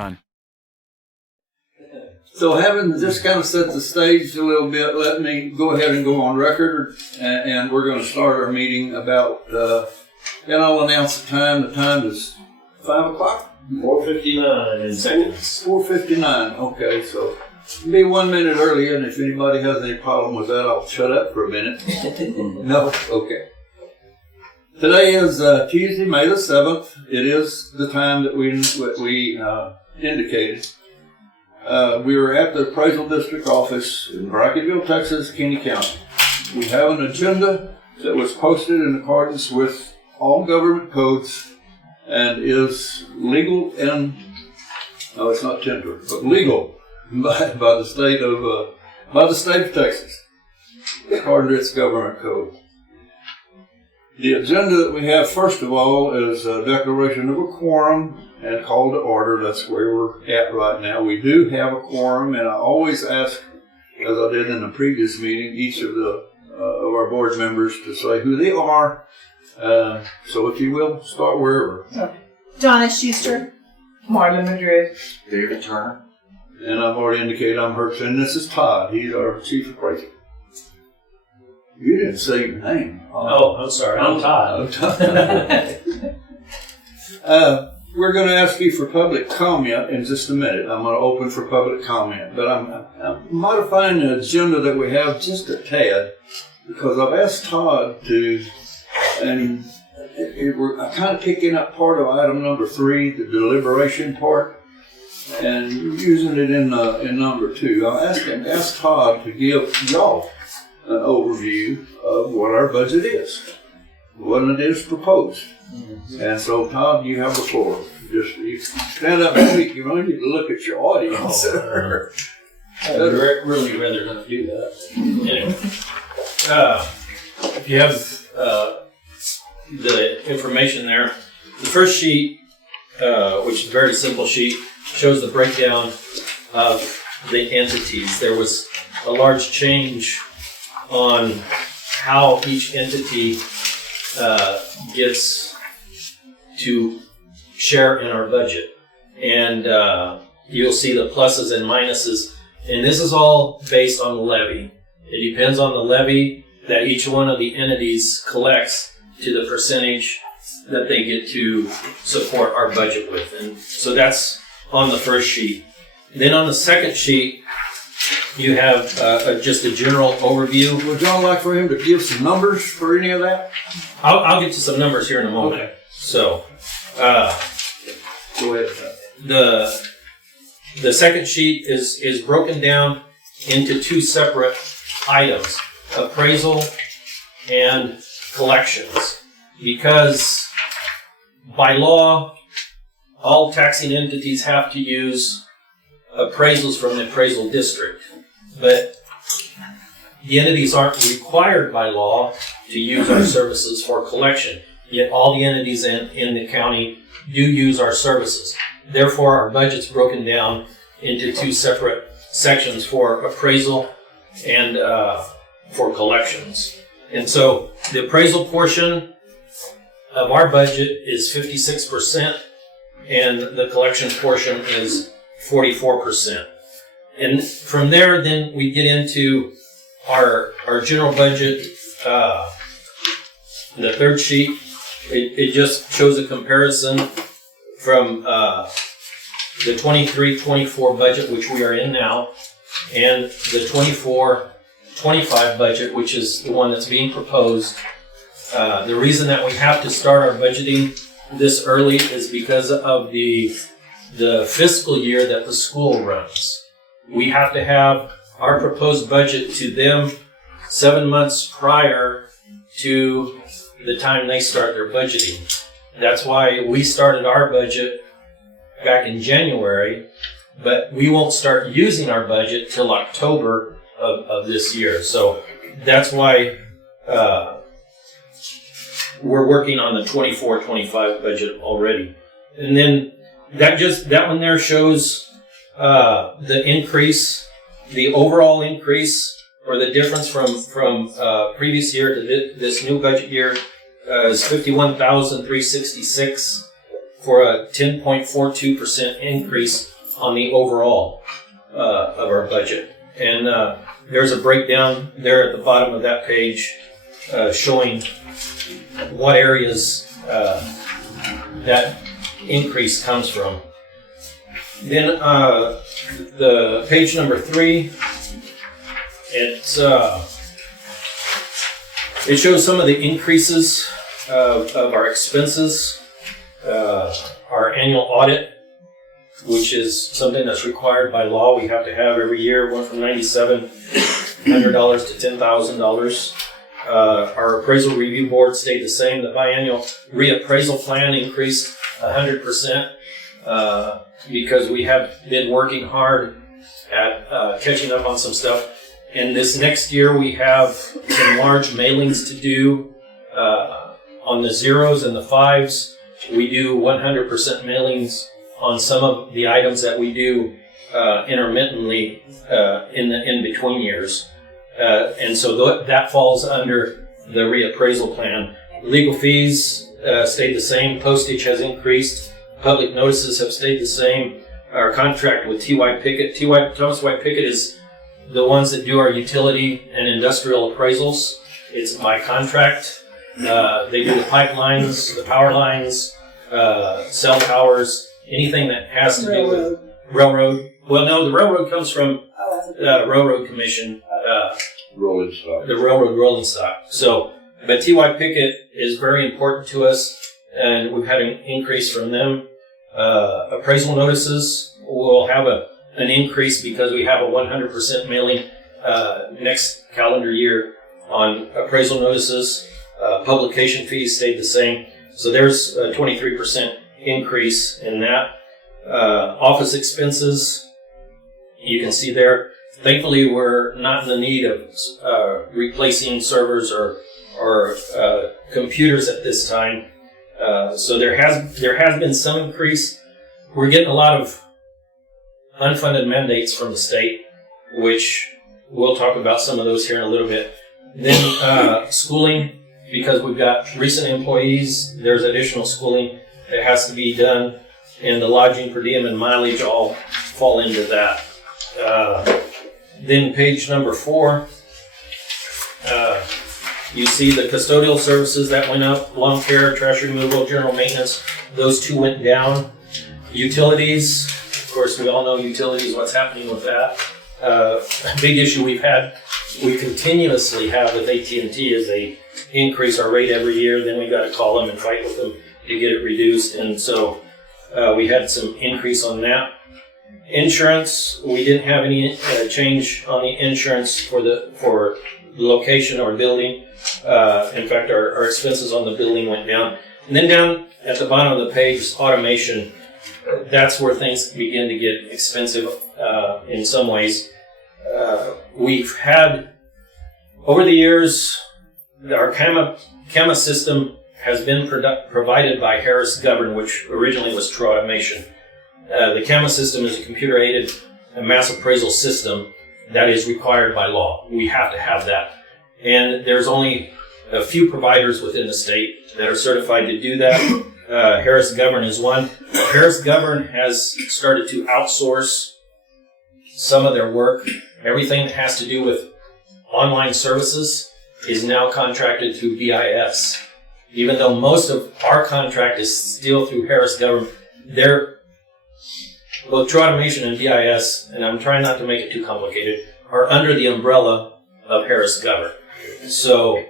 run. So having just kind of set the stage a little bit, let me go ahead and go on record, and we're going to start our meeting about, and I'll announce the time. The time is 5 o'clock? 4:59 in seconds. 4:59, okay, so be 1 minute early, and if anybody has any problem with that, I'll shut up for a minute. No? Okay. Today is Tuesday, May the 7th. It is the time that we indicated. We were at the Appraisal District office in Brackettville, Texas, Kinney County. We have an agenda that was posted in accordance with all government codes and is legal and, no, it's not tender, but legal by the state of Texas, according to its government code. The agenda that we have, first of all, is a declaration of a quorum and call to order. That's where we're at right now. We do have a quorum, and I always ask, as I did in the previous meeting, each of our board members to say who they are. So if you will, start wherever. Donna Schuster. Marla Madrid. David Turner. And I've already indicated I'm Hertz, and this is Todd. He's our chief appraiser. You didn't say your name. Oh, I'm sorry. I'm Todd. We're going to ask you for public comment in just a minute. I'm going to open for public comment, but I'm modifying the agenda that we have just a tad because I've asked Todd to, and we're kind of picking up part of item number 3, the deliberation part, and using it in number 2. I'll ask Todd to give y'all an overview of what our budget is, what it is proposed. Mm-hmm. And so, Todd, you have the floor. Just you stand up and speak. You don't need to look at your audience. I'd really rather not do that. Anyway, if you have the information there, the first sheet, which is a very simple sheet, shows the breakdown of the entities. There was a large change on how each entity gets to share in our budget. And you'll see the pluses and minuses. And this is all based on the levy. It depends on the levy that each one of the entities collects to the percentage that they get to support our budget with. And so that's on the first sheet. Then on the second sheet, you have just a general overview. Would y'all like for him to give some numbers for any of that? I'll get to some numbers here in a moment. Okay. So, go ahead. The second sheet is broken down into 2 separate items: appraisal and collections. Because by law, all taxing entities have to use appraisals from the appraisal district, but the entities aren't required by law to use our services for collection, yet all the entities in the county do use our services. Therefore, our budget's broken down into 2 separate sections for appraisal and for collections. And so the appraisal portion of our budget is 56%, and the collection portion is 44%. And from there, then we get into our general budget. The third sheet, it just shows a comparison from the 23-24 budget, which we are in now, and the 24-25 budget, which is the one that's being proposed. The reason that we have to start our budgeting this early is because of the fiscal year that the school runs. We have to have our proposed budget to them 7 months prior to the time they start their budgeting. That's why we started our budget back in January, but we won't start using our budget till October of this year. So that's why we're working on the 24-25 budget already. And then that one there shows the increase, the overall increase, or the difference from previous year to this new budget year is $51,366 for a 10.42% increase on the overall of our budget. And there's a breakdown there at the bottom of that page showing what areas that increase comes from. Then the page number 3, it shows some of the increases of our expenses. Our annual audit, which is something that's required by law, we have to have every year, went from $9,700 to $10,000. Our appraisal review board stayed the same. The biannual reappraisal plan increased 100% because we have been working hard at catching up on some stuff. And this next year we have some large mailings to do on the 0s and the 5s. We do 100% mailings on some of the items that we do intermittently in the in-between years. And so that falls under the reappraisal plan. Legal fees stayed the same. Postage has increased. Public notices have stayed the same. Our contract with T.Y. Pickett. Thomas White Pickett is the ones that do our utility and industrial appraisals. It's my contract. They do the pipelines, the power lines, cell towers, anything that has to do with railroad. Well, no, the railroad comes from Railroad Commission. Rolling stock. The railroad rolling stock. So, but T.Y. Pickett is very important to us, and we've had an increase from them. Appraisal notices will have an increase because we have a 100% mailing next calendar year on appraisal notices. Publication fees stayed the same. So there's a 23% increase in that. Office expenses, you can see there. Thankfully, we're not in the need of replacing servers or computers at this time. So there has been some increase. We're getting a lot of unfunded mandates from the state, which we'll talk about some of those here in a little bit. Then schooling, because we've got recent employees, there's additional schooling that has to be done, and the lodging, per diem, and mileage all fall into that. Then page number 4, you see the custodial services that went up, lawn care, trash removal, general maintenance, those 2 went down. Utilities, of course, we all know utilities, what's happening with that. A big issue we continuously have with AT&T is they increase our rate every year, then we got to call them and fight with them to get it reduced, and so we had some increase on that. Insurance, we didn't have any change on the insurance for location or building. In fact, our expenses on the building went down. And then down at the bottom of the page, automation. That's where things begin to get expensive in some ways. We've had, over the years, our CAMA system has been provided by Harris Govern, which originally was True Automation. The CAMA system is a computer-aided mass appraisal system that is required by law. We have to have that. And there's only a few providers within the state that are certified to do that. Harris Govern is one. Harris Govern has started to outsource some of their work. Everything that has to do with online services is now contracted through BIS. Even though most of our contract is still through Harris Govern, both True Automation and BIS, and I'm trying not to make it too complicated, are under the umbrella of Harris Govern. So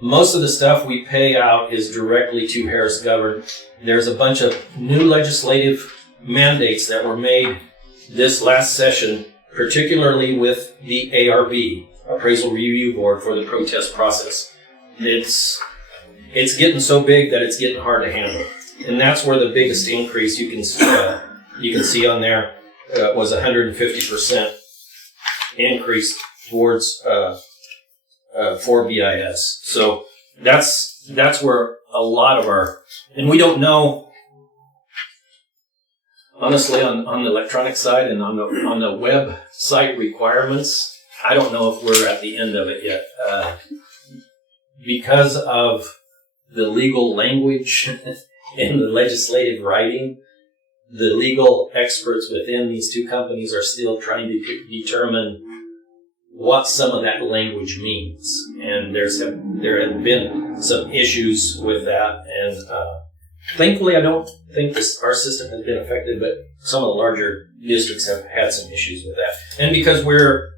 most of the stuff we pay out is directly to Harris Govern. There's a bunch of new legislative mandates that were made this last session, particularly with the ARB, Appraisal Review Board, for the protest process. It's getting so big that it's getting hard to handle. And that's where the biggest increase you can see on there was 150% increase towards for BIS. So that's where a lot of our, and we don't know, honestly, on the electronic side and on the website requirements, I don't know if we're at the end of it yet. Because of the legal language in the legislative writing, the legal experts within these two companies are still trying to determine what some of that language means. And there have been some issues with that. And thankfully, I don't think our system has been affected, but some of the larger districts have had some issues with that. And because we're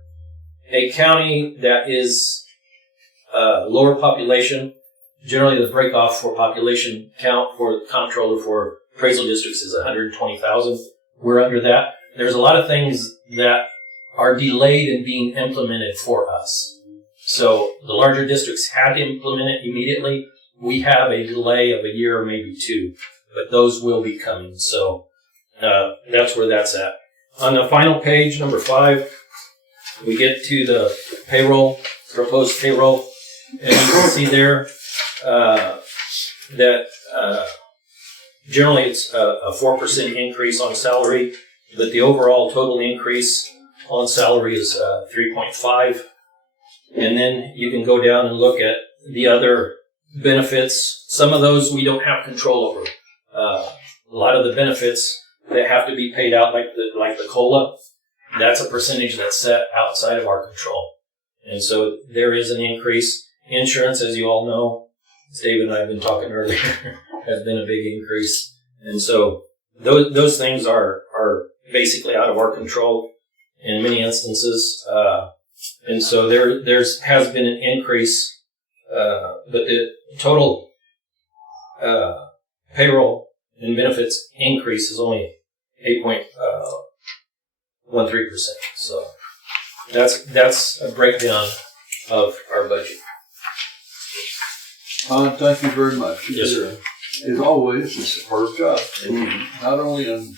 a county that is lower population, generally the break-off for population count for the comptroller for appraisal districts is 120,000. We're under that. There's a lot of things that are delayed in being implemented for us. So the larger districts had to implement it immediately. We have a delay of a year or maybe two, but those will be coming. So that's where that's at. On the final page, number 5, we get to the payroll, proposed payroll, and you can see there that generally it's a 4% increase on salary, but the overall total increase on salary is 3.5. And then you can go down and look at the other benefits. Some of those we don't have control over. A lot of the benefits that have to be paid out, like the COLA, that's a percentage that's set outside of our control. And so there is an increase. Insurance, as you all know, as David and I have been talking earlier, has been a big increase. And so those things are basically out of our control in many instances. And so there has been an increase, but the total payroll and benefits increase is only 8.13%. So that's a breakdown of our budget. Thank you very much. Yes, sir. As always, it's a superb job. Not only in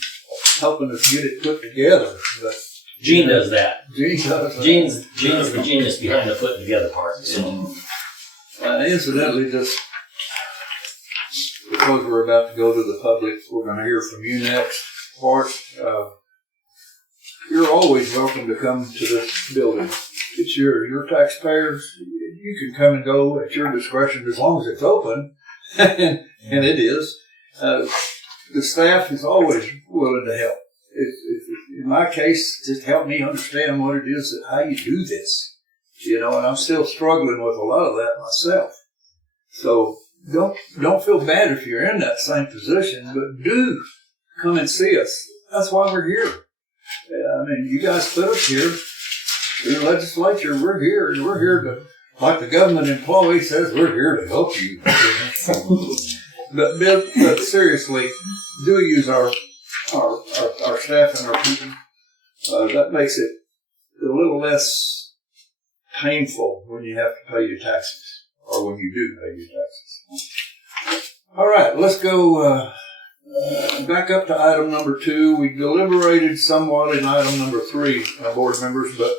helping us get it put together, but Gene does that. Gene does that. Gene's the genius behind the putting together part. So. Incidentally, just because we're about to go to the public, we're going to hear from you next. Bart, you're always welcome to come to this building. It's your taxpayers. You can come and go at your discretion as long as it's open, and it is. The staff is always willing to help. In my case, just help me understand what it is, how you do this. And I'm still struggling with a lot of that myself. So don't feel bad if you're in that same position, but do come and see us. That's why we're here. You guys put us here. The legislature, we're here, and we're here to, like the government employee says, we're here to help you. But seriously, do use our staff and our people. That makes it a little less painful when you have to pay your taxes, or when you do pay your taxes. All right, let's go back up to item number 2. We deliberated somewhat in item number 3, board members, but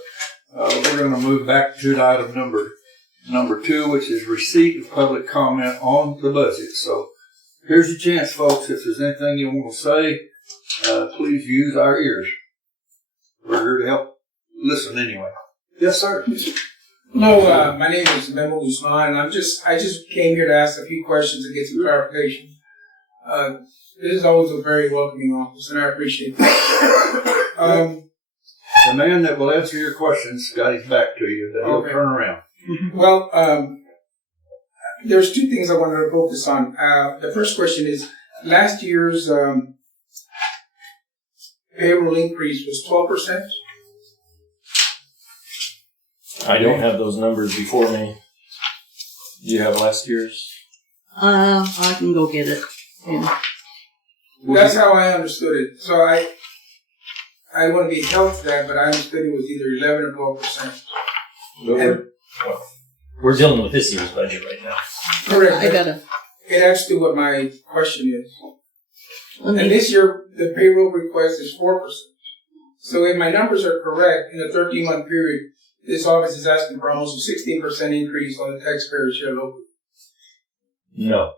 we're going to move back to item number 2, which is receipt of public comment on the budget. So here's your chance, folks. If there's anything you want to say, please use our ears. We're here to help listen anyway. Yes, sir. Hello, my name is Memo Guzman, and I just came here to ask a few questions and get some clarification. This is always a very welcoming office, and I appreciate it. The man that will answer your questions got his back to you. That he'll turn around. Well, there's 2 things I wanted to focus on. The first question is, last year's payroll increase was 12%. I don't have those numbers before me. Do you have last year's? I can go get it. Yeah. That's how I understood it. So I want to be held to that, but I understood it was either 11 or 12%. We're dealing with this year's budget right now. Correct. I gotta. It adds to what my question is. And this year, the payroll request is 4%. So if my numbers are correct, in a 13-month period, this office is asking for almost a 16% increase on the taxpayer share locally. No.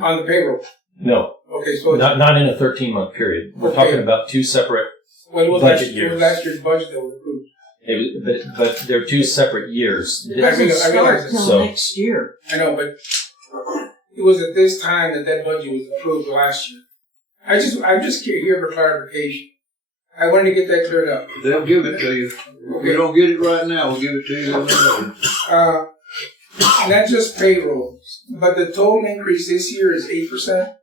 On the payroll? No. Okay, so not in a 13-month period. We're talking about 2 separate budget years. It was last year's budget that was approved. But they're 2 separate years. It doesn't start till So- next year. I know, but it was at this time that budget was approved last year. I'm just here for clarification. I wanted to get that cleared up. They'll give it to you. If we don't get it right now, we'll give it to you later. Not just payroll, but the total increase this year is 8%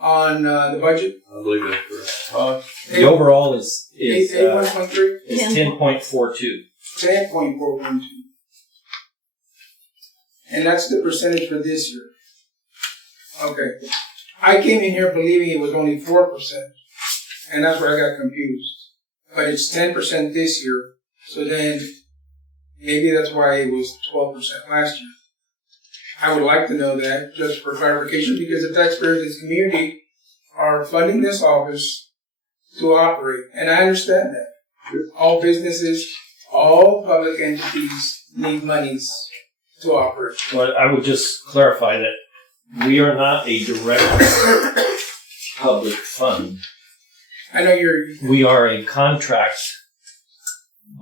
on the budget. I believe that's correct. The overall is 1.3? 10.42. 10.412. And that's the percentage for this year. Okay. I came in here believing it was only 4%, and that's where I got confused. But it's 10% this year, so then maybe that's why it was 12% last year. I would like to know that, just for clarification, because the taxpayers in this community are funding this office to operate, and I understand that. All businesses, all public entities need monies to operate. Well, I would just clarify that we are not a direct public fund. I know We are a contract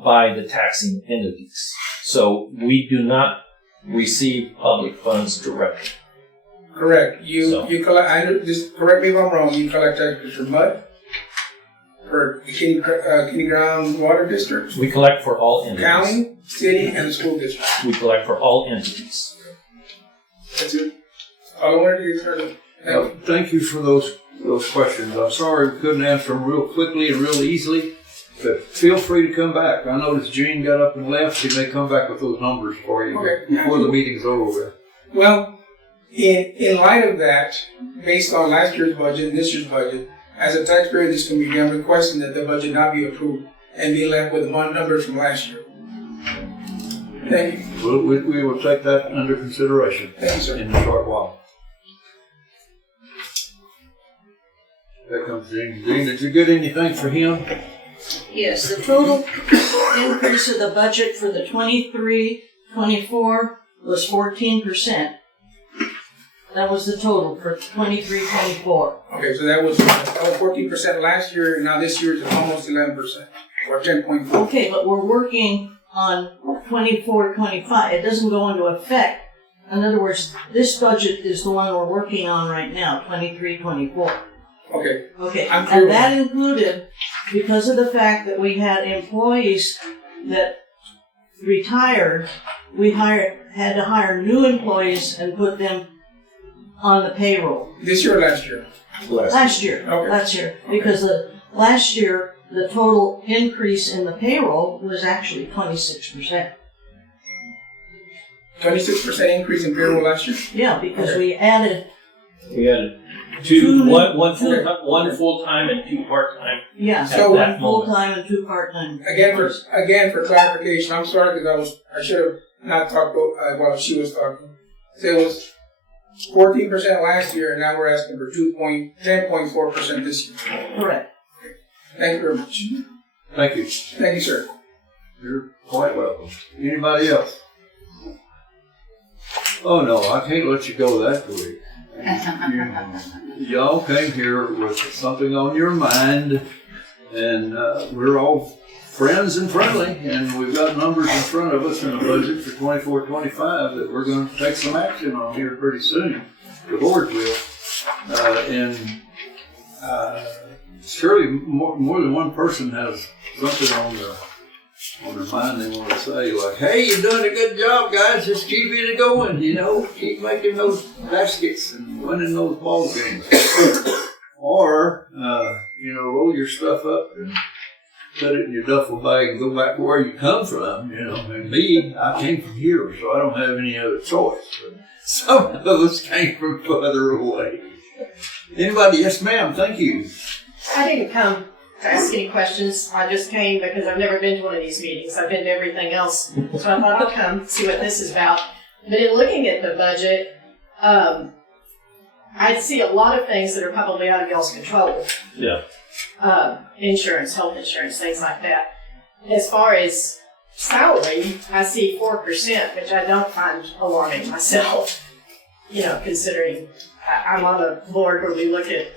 by the taxing entities. So we do not receive public funds directly. correct. You collect. Just correct me if I'm wrong. You collect taxes for MUD, for the Kinney Ground Water District, We collect for all entities. county, city, and the school district. We collect for all entities. That's it. All I wanted to get started. Thank you for those questions. I'm sorry we couldn't answer them real quickly and real easily, but feel free to come back. I noticed Gene got up and left. He may come back with those numbers for you before the meeting's over. Well, in light of that, based on last year's budget and this year's budget, as a taxpayer in this community, I'm requesting that the budget not be approved and be left with one number from last year. Thank you. Well, we will take that under consideration Thank you, sir. in a short while. There comes Gene. Gene, did you get anything for him? Yes, the total increase of the budget for the 23-24 was 14%. That was the total for 23-24. Okay, so that was 14% last year, and now this year is almost 11%, or 10.4. Okay, but we're working on 24-25. It doesn't go into effect. In other words, this budget is the one we're working on right now, 23-24. Okay. Okay, I'm clear and that included, because of the fact that we had employees that retired, we had to hire new employees and put them on the payroll. This year or last year? Last year. Okay. Last year. Because last year, the total increase in the payroll was actually 26%. 26% increase in payroll last year? Yeah, because Okay. we added, one full-time and 2 part-time. yeah, So- one full-time and 2 part-time. Again, for clarification, I'm sorry because I should have not talked while she was talking. So it was 14% last year, and now we're asking for 10.4% this year. Correct. Thank you very much. Thank you. Thank you, sir. You're quite welcome. Anybody else? Oh no, I can't let you go that quick. Y'all came here with something on your mind, and we're all friends and friendly, and we've got numbers in front of us in the budget for 24-25 that we're going to take some action on here pretty soon. The board will, and surely more than one person has something on their mind they want to say, like, "Hey, you're doing a good job, guys. Just keep it going. Keep making those baskets and winning those ball games." Or, roll your stuff up and put it in your duffel bag and go back to where you come from. And me, I came from here, so I don't have any other choice. But some of us came from further away. Anybody? Yes, ma'am. Thank you. I didn't come to ask any questions. I just came because I've never been to one of these meetings. I've been to everything else. So I thought I'd come see what this is about. But in looking at the budget, I see a lot of things that are probably out of y'all's control. Yeah. Insurance, health insurance, things like that. As far as salary, I see 4%, which I don't find alarming myself. Considering I'm on a board where we look at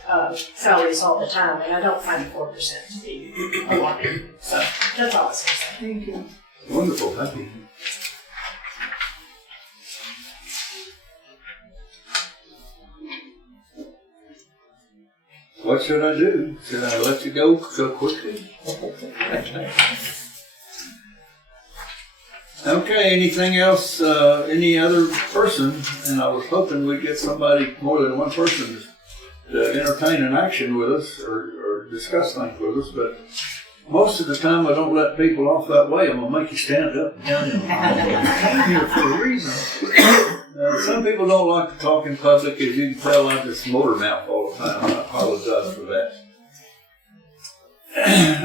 salaries all the time, and I don't find 4% to be alarming. So that's all I was going to say. Thank you. Wonderful. Thank you. What should I do? Should I let you go so quickly? Okay, anything else, any other person? And I was hoping we'd get somebody, more than one person, to entertain an action with us or discuss things with us, but most of the time I don't let people off that way. I'm going to make you stand up and down I'm here for a reason. Some people don't like to talk in public. As you can tell, I just motor mouth all the time. I apologize for that.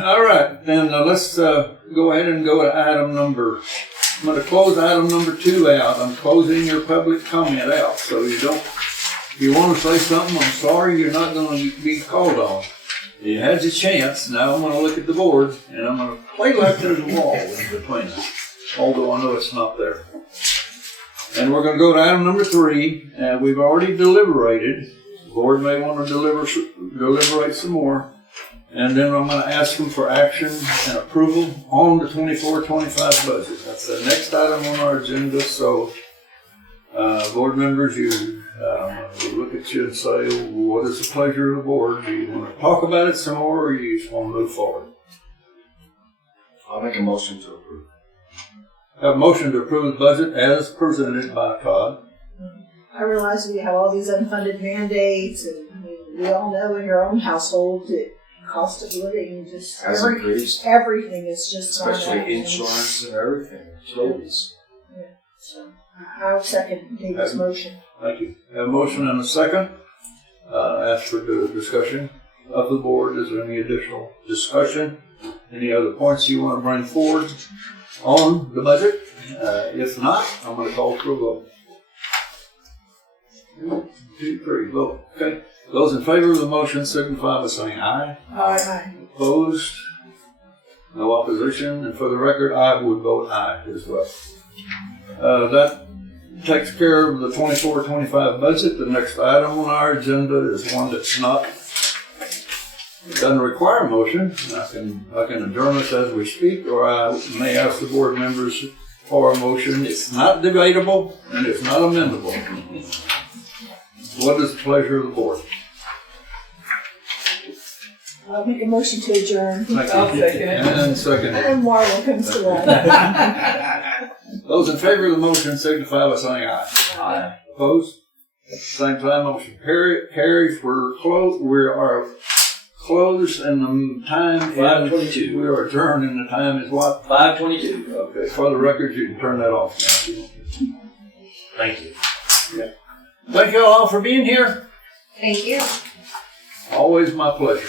All right, then let's go ahead and go to item number. I'm going to close item number 2 out. I'm closing your public comment out, so you don't. If you want to say something, I'm sorry, you're not going to be called on. You had your chance. Now I'm going to look at the board, and I'm going to play like there's a wall in between us, although I know it's not there. And we're going to go to item number 3. We've already deliberated. The board may want to deliberate some more. And then I'm going to ask them for action and approval on the 24-25 budget. That's the next item on our agenda. So, board members, you look at you and say, what is the pleasure of the board? Do you want to talk about it some more, or you just want to move forward? I'll make a motion to approve. Have a motion to approve the budget as presented by Todd. I realize we have all these unfunded mandates, and I mean, we all know in your own household that cost of living just Has increased. Everything is just gone up. Especially insurance and everything. Utilities. Yeah. So I'll second David's motion. Thank you. Have a motion and a second. Ask for the discussion of the board. Is there any additional discussion? Any other points you want to bring forward on the budget? If not, I'm going to call for a vote. 1, 2, 3, vote. Okay. Those in favor of the motion signify by saying aye. Aye. Opposed? No opposition. And for the record, I would vote aye as well. That takes care of the 24-25 budget. The next item on our agenda is one that's not, it doesn't require a motion. I can adjourn this as we speak, or I may ask the board members for a motion. It's not debatable and it's not amendable. What is the pleasure of the board? I'll make a motion to adjourn. I'll second it. And second it. And Marlon comes to life. Those in favor of the motion signify by saying aye. Aye. Opposed? Same time, motion carries. We're closed. We are closed, and the time is 5:22. We are adjourned, and the time is what? 5:22. Okay. For the record, you can turn that off now. Thank you. Yeah. Thank you all for being here. Thank you. Always my pleasure.